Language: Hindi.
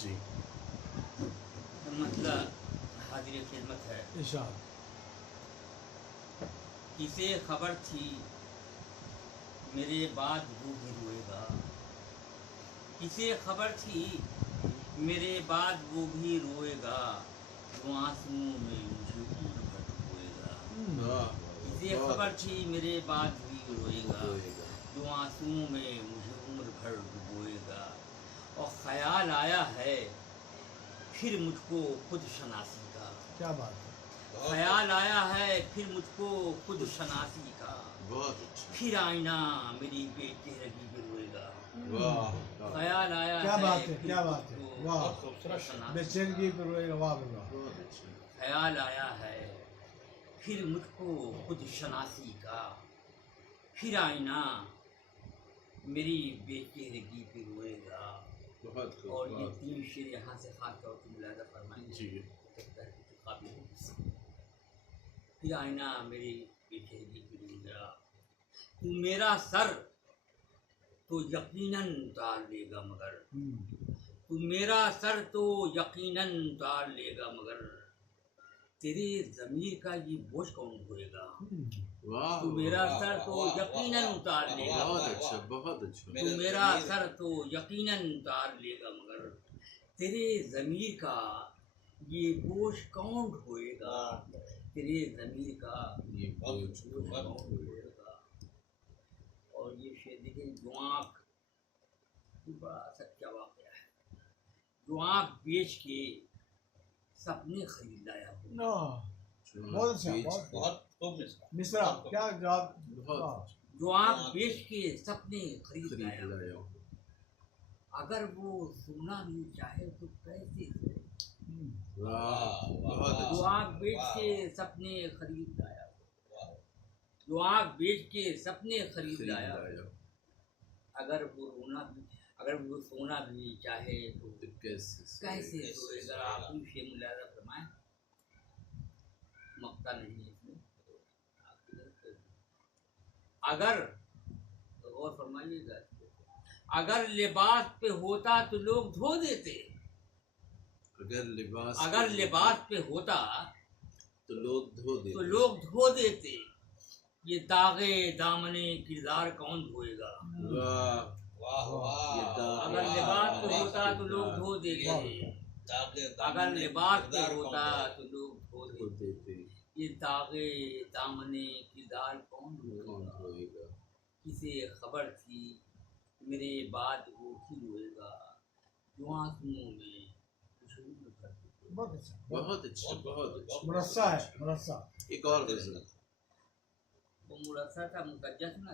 जी मतलब हाजिर खिदमत है। इरशाद। किसे खबर थी मेरे बाद वो भी रोएगा, किसे खबर थी मेरे बाद वो भी रोएगा, जो आंसुओं में मुझे उम्र भर डुबोएगा। किसे खबर थी मेरे बाद भी रोएगा, जो आंसुओं में मुझे उम्र भर डुबोएगा। और ख्याल आया है फिर मुझको खुद शनासी का, क्या बात है। ख्याल आया है फिर मुझको खुद शनासी का, बहुत अच्छा। फिर आईना मेरी बेचेहरगी भी रोएगा। वाह ख्याल आया क्या बात है, फिर क्या बात है, मुझको वाह। खुद शनासी बेचैनगी पर रोएगा, वाह वाह। बहुत अच्छा। का। ख्याल आया है फिर मुझको खुद शनासी का, फिर आईना मेरी बेचेहरगी भी रोएगा। बहुत खूब, और ये बहुत तीन शेर यहाँ से खास तौर पर मुलाजा फरमाएंगे। जी। फिर आईना मेरी बेचैनी की रोएगा, तू मेरा सर तो यकीनन उतार लेगा मगर, तू मेरा सर तो यकीनन उतार लेगा मगर, तेरे ज़मीर का ये बोझ कौन ढोएगा। वाह तू मेरा सर तो यकीनन उतार लेगा, बहुत अच्छा, बहुत अच्छा। तू मेरा सर तो यकीनन उतार लेगा मगर, तेरे ज़मीर का ये बोझ कौन ढोएगा, तेरे ज़मीर का ये बोझ कौन ढोएगा। और ये शेर देखिए, जो आँख, बड़ा सच्चा वाक़या है, जो आँख बेच के सपने खरीद लाया हो। बहुत अच्छा, बहुत मिश्रा, क्या जवाब। बहुत जो आँख बेच के सपने खरीद लाया हो, लाया। अगर वो सोना भी चाहे तो कैसे सोए। वाह बहुत जो अच्छा। आँख बेच के सपने खरीद लाया हो, जो आँख बेच के सपने खरीद लाया हो, अगर वो रोना भी, अगर वो सोना भी चाहे तो कैसे सोएगा। आपकी शेर मुलाजा फरमाएं, मक्ता नहीं है इसमें। अगर गौर फरमाइएगा, अगर लिबास पे होता तो लोग धो देते, अगर लिबास पे होता तो लोग धो देते, ये दागे दामने किरदार कौन धोएगा। अगर लिबास पे होता तो लोग धो देते, अगर लिबास पे होता तो लोग धो देते, ये दागे दामने किरदार कौन धोएगा। किसे खबर थी मेरे बाद वो ही रोएगा, जो आंसुओं में बहुत अच्छा, बहुत अच्छा, बहुत अच्छा। मुरस्सा है, मुरस्सा। एक और गजल। वो मुरस्सा था, मुकद्दस ना